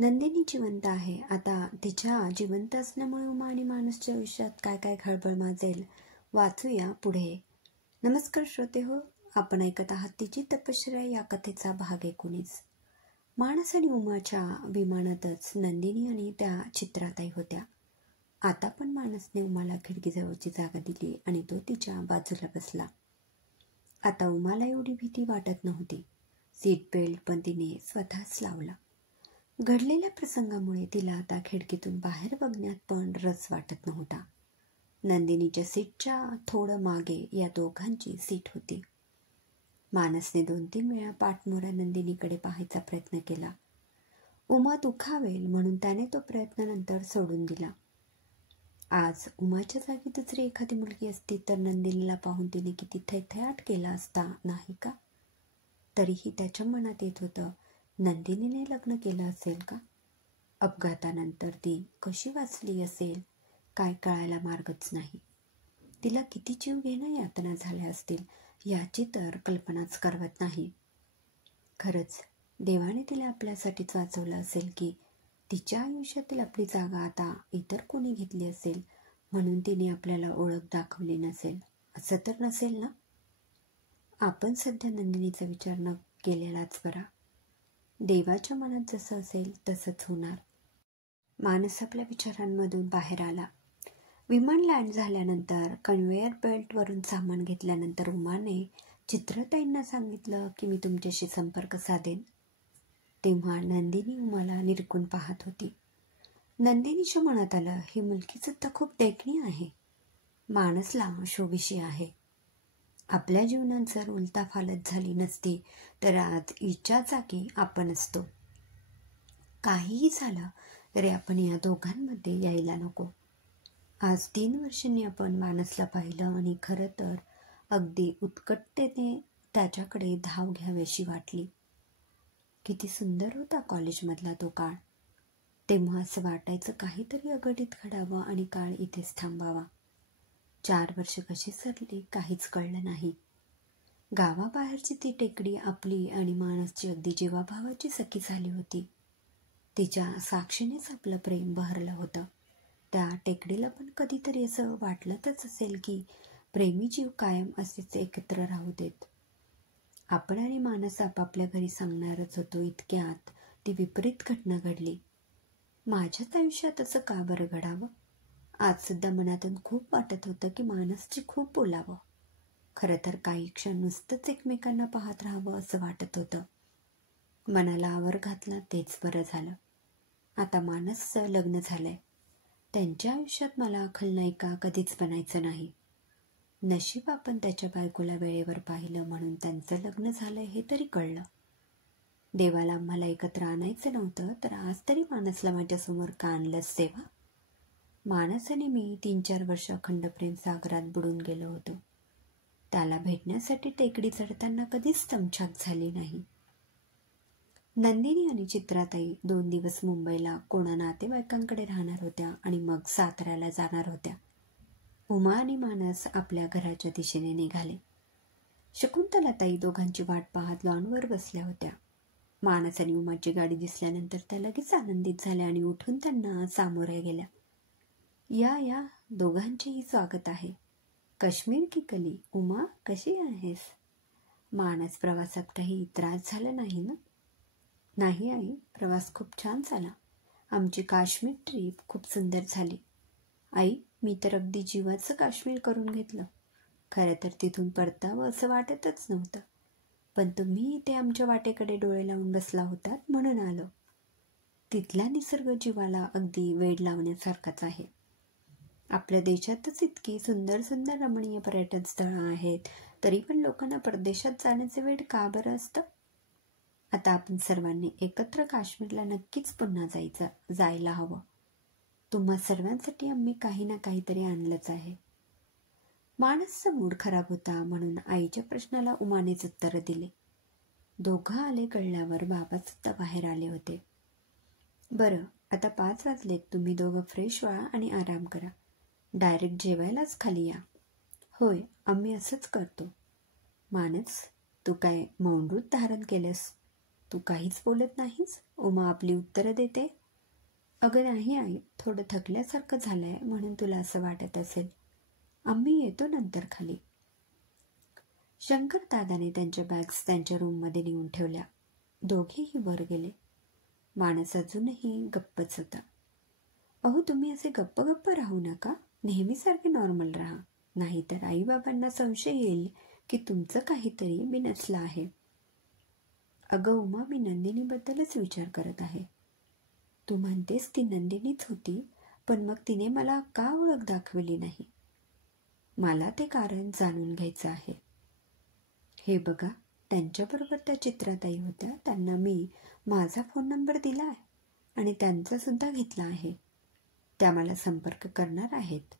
नंदिनी जिवंत आहे. आता तिच्या जिवंत असण्यामुळे उमा आणि मानसच्या आयुष्यात काय काय खळबळ माजेल वाचूया पुढे. नमस्कार श्रोते हो, आपण ऐकत आहात तिची तपश्चर्या या कथेचा भाग 19. मानस आणि उमाच्या विमानातच नंदिनी आणि त्या चित्राताई होत्या. आता पण मानसने उमाला खिडकीजवळची जागा दिली आणि तो तिच्या बाजूला बसला. आता उमाला एवढी भीती वाटत नव्हती. सीट बेल्ट पण तिने स्वतःच लावला. घडलेल्या प्रसंगामुळे तिला आता खिडकीतून बाहेर बघण्यात पण रस वाटत नव्हता. नंदिनीच्या सीटच्या थोडं मागे या दोघांची सीट होती. मानसने 2-3 वेळा पाठमोऱ्या नंदिनीकडे पाहायचा प्रयत्न केला. उमा दुखावेल म्हणून त्याने तो प्रयत्न नंतर सोडून दिला. आज उमाच्या जागी दुसरी एखादी मुलगी असती तर नंदिनीला पाहून तिने किती थैथयाट केला असता, नाही का? तरीही त्याच्या मनात येत होतं, नंदिनीने लग्न केलं असेल का? अपघातानंतर ती कशी वाचली असेल काय कळायला मार्गच नाही. तिला किती जीव घेणं यातना झाल्या असतील याची तर कल्पनाच करवत नाही. खरंच देवाने तिला आपल्यासाठीच वाचवलं असेल की तिच्या आयुष्यातील आपली जागा आता इतर कोणी घेतली असेल म्हणून तिने आपल्याला ओळख दाखवली नसेल, असं तर नसेल ना? आपण सध्या नंदिनीचा विचार न केलेलाच बरा. देवाच्या मनात जसं असेल तसंच होणार. मानस आपल्या विचारांमधून बाहेर आला. विमान लँड झाल्यानंतर कन्व्हेयर बेल्टवरून सामान घेतल्यानंतर उमाने चित्रताईंना सांगितलं की मी तुमच्याशी संपर्क साधेन. तेव्हा नंदिनी उमाला निरखून पाहत होती. नंदिनीच्या मनात आलं, ही मुलगी सुद्धा खूप देखणी आहे. मानसला शोभीशी आहे. आपल्या जीवनात जर उलथापालथ झाली नसती तर आज हिच्या जागी आपण असतो. काहीही झालं तरी आपण या दोघांमध्ये यायला नको. आज 3 वर्षांनी आपण मानसला पाहिलं आणि खरं तर अगदी उत्कटतेने त्याच्याकडे धाव घ्यावीशी वाटली. किती सुंदर होता कॉलेजमधला तो काळ. तेव्हा असं वाटायचं काहीतरी अघटित घडावं आणि काळ इथेच थांबावा. 4 वर्ष कशी सरली काहीच कळलं नाही. गावाबाहेरची ती टेकडी आपली आणि मानसची अगदी जीवाभावाची सखी झाली होती. तिच्या साक्षीनेच आपलं प्रेम बहरलं होतं. त्या टेकडीला पण कधीतरी असं वाटलंच असेल की प्रेमी जीव कायम असेच एकत्र राहू देत. आपण आणि मानस आपापल्या घरी सांगणारच होतो इतक्यात ती विपरीत घटना घडली. माझ्याच आयुष्यात असं का बरं घडावं? आज सुद्धा मनातून खूप वाटत होतं की मानसची खूप बोलावं. खरं तर काही क्षण नुसतंच एकमेकांना पाहत राहावं असं वाटत होतं. मनाला आवर घातला तेच बरं झालं. आता मानसचं लग्न झालंय. त्यांच्या आयुष्यात मला खलनायिका कधीच बनायचं नाही. नशीब आपण त्याच्या बायकोला वेळेवर पाहिलं म्हणून त्यांचं लग्न झालंय हे तरी कळलं. देवाला आम्हाला एकत्र आणायचं नव्हतं तर आज तरी मानसला माझ्यासमोर का आणलंच देवा? मानस आणि मी 3-4 वर्ष अखंड प्रेम सागरात बुडून गेलो होतो. त्याला भेटण्यासाठी टेकडी चढताना कधीच दमछाक झाली नाही. नंदिनी आणि चित्राताई 2 दिवस मुंबईला कोणा नातेवाईकांकडे राहणार होत्या आणि मग साताऱ्याला जाणार होत्या. उमा आणि मानस आपल्या घराच्या दिशेने निघाले. शकुंतलाताई दोघांची वाट पाहत लॉनवर बसल्या होत्या. मानस आणि उमाची गाडी दिसल्यानंतर त्या लगेच आनंदित झाल्या आणि उठून त्यांना सामोऱ्या गेल्या. या या, दोघांचेही स्वागत आहे. काश्मीर की कली, उमा कशी आहेस? मानस, प्रवासात काही त्रास झाला नाही ना? नाही आई, प्रवास खूप छान झाला. आमची काश्मीर ट्रीप खूप सुंदर झाली. आई, मी तर अगदी जीवाचं काश्मीर करून घेतलं. खरं तर तिथून परतावं असं वाटतच नव्हतं, पण तुम्ही इथे आमच्या वाटेकडे डोळे लावून बसला होतात म्हणून आलो. तिथला निसर्ग जीवाला अगदी वेड लावण्यासारखाच आहे. आपल्या देशातच इतकी सुंदर सुंदर रमणीय पर्यटन स्थळं आहेत तरी पण लोकांना परदेशात जाण्याचे वेड का बरं असतं? आता आपण सर्वांनी एकत्र काश्मीरला नक्कीच पुन्हा जायला हवं. तुम्हा सर्वांसाठी आम्ही काही ना काहीतरी आणलंच आहे. मानसचा मूड खराब होता म्हणून आईच्या प्रश्नाला उमानेच उत्तर दिले. दोघं आले कळल्यावर बाबा सुद्धा बाहेर आले होते. बरं, आता 5 वाजलेत. तुम्ही दोघं फ्रेश व्हा आणि आराम करा. डायरेक्ट जेवायलाच खाली या. होय, आम्ही असंच करतो. मानस, तू काय मौन व्रत धारण केलंस? तू काहीच बोलत नाहीस? उमा आपली उत्तरं देते. अगं नाही आई, थोडं थकल्यासारखं झालंय म्हणून तुला असं वाटत असेल. आम्ही येतो नंतर खाली. शंकर दादाने त्यांच्या बॅग्स त्यांच्या रूममध्ये नेऊन ठेवल्या. दोघेही वर गेले. माणस अजूनही गप्पच होता. अहो, तुम्ही असे गप्प गप्प राहू नका, नेहमीसारखे नॉर्मल राहा, नाहीतर आई बाबांना संशय येईल की तुमचं काहीतरी बिनसलं आहे. अगं उमा, मी नंदिनीबद्दलच विचार करत आहे. तू म्हणतेस ती नंदिनीच होती, पण मग तिने मला का ओळख दाखवली नाही? मला ते कारण जाणून घ्यायचं आहे. हे बघा, त्यांच्याबरोबर त्या चित्राताई होत्या, त्यांना मी माझा फोन नंबर दिला आहे आणि त्यांचा सुद्धा घेतला आहे. त्या मला संपर्क करणार आहेत.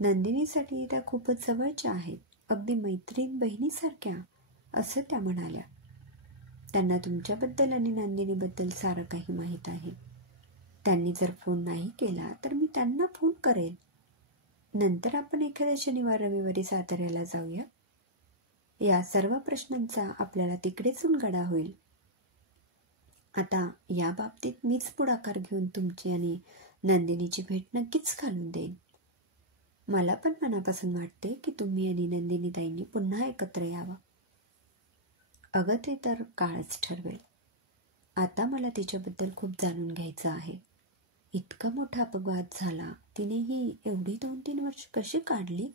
नंदिनीसाठी त्या खूपच जवळच्या आहेत, अगदी मैत्रीण बहिणीसारख्या, असं त्या म्हणाल्या. त्यांना तुमच्याबद्दल आणि नंदिनीबद्दल सारं काही माहीत आहे. त्यांनी जर फोन नाही केला तर मी त्यांना फोन करेल. नंतर आपण एखाद्या शनिवार रविवारी साताऱ्याला जाऊया. या सर्व प्रश्नांचा आपल्याला तिकडेच उलगडा होईल. आता या बाबतीत मीच पुढाकार घेऊन तुमची आणि नंदिनीची भेट नक्कीच घालून देईन. मला पण मनापासून वाटते की तुम्ही आणि नंदिनीताईंनी पुन्हा एकत्र यावं. अगं ते तर काळच ठरवेल. आता मला तिच्याबद्दल खूप जाणून घ्यायचं आहे. इतका मोठा अपघात झाला, तिनेही एवढी 2-3 वर्ष कशी काढली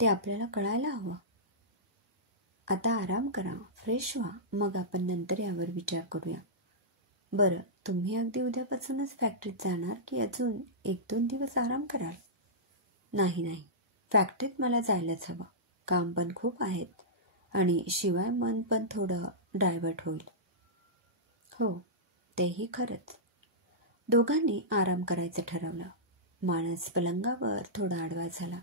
ते आपल्याला कळायला हवं. आता आराम करा, फ्रेश व्हा, मग आपण नंतर यावर विचार करूया. बरं, तुम्ही अगदी उद्यापासूनच फॅक्टरीत जाणार की अजून 1-2 दिवस आराम कराल? नाही, फॅक्टरीत मला जायलाच हवं. काम पण खूप आहेत आणि शिवाय मन पण थोडं डायव्हर्ट होईल. हो, तेही खरंच. दोघांनी आराम करायचं ठरवलं. माणस पलंगावर थोडा आडवा झाला.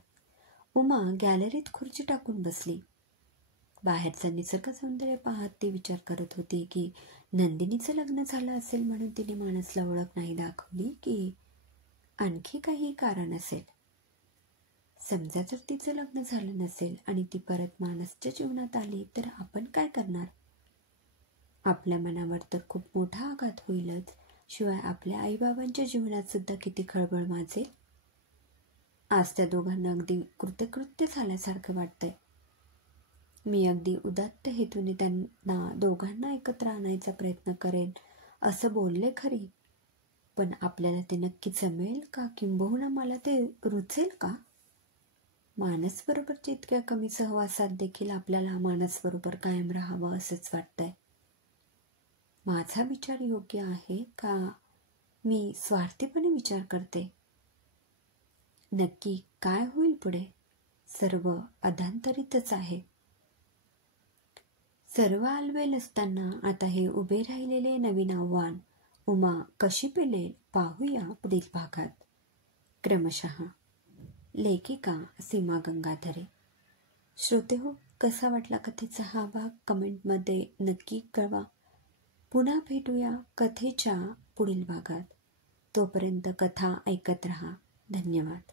उमा गॅलरीत खुर्ची टाकून बसली. बाहेरचं निसर्ग सौंदर्य पाहत ती विचार करत होती की नंदिनीचं लग्न झालं असेल म्हणून तिने मानसला ओळख नाही दाखवली की आणखी काही कारण असेल. समजा जर तिचं लग्न झालं नसेल आणि ती परत मानसच्या जीवनात आली तर आपण काय करणार? आपल्या मनावर तर खूप मोठा आघात होईलच, शिवाय आपल्या आईबाबांच्या जीवनात सुद्धा किती खळबळ माजेल. आज त्या दोघांना अगदी कृतकृत्य झाल्यासारखं वाटतंय. मी अगदी उदात्त हेतूने त्यांना दोघांना एकत्र आणायचा प्रयत्न करेन असं बोलले खरी, पण आपल्याला ते नक्की जमेल का, किंबहुना मला ते रुचेल का? मानस बरोबरच्या इतक्या कमी सहवासात देखील आपल्याला मानस बरोबर कायम राहावं असंच वाटतंय. माझा विचार योग्य आहे का मी स्वार्थीपणे विचार करते? नक्की काय होईल पुढे? सर्व अधांतरितच आहे. सर्व आलबेल असताना आता हे उभे राहिलेले नवीन आव्हान उमा कशी पेलेल पाहूया पुढील भागात. क्रमशः. लेखिका सीमा गंगाधरे. श्रोते हो, कसा वाटला कथेचा हा भाग कमेंटमध्ये नक्की कळवा. पुन्हा भेटूया कथेच्या पुढील भागात. तोपर्यंत कथा ऐकत रहा. धन्यवाद.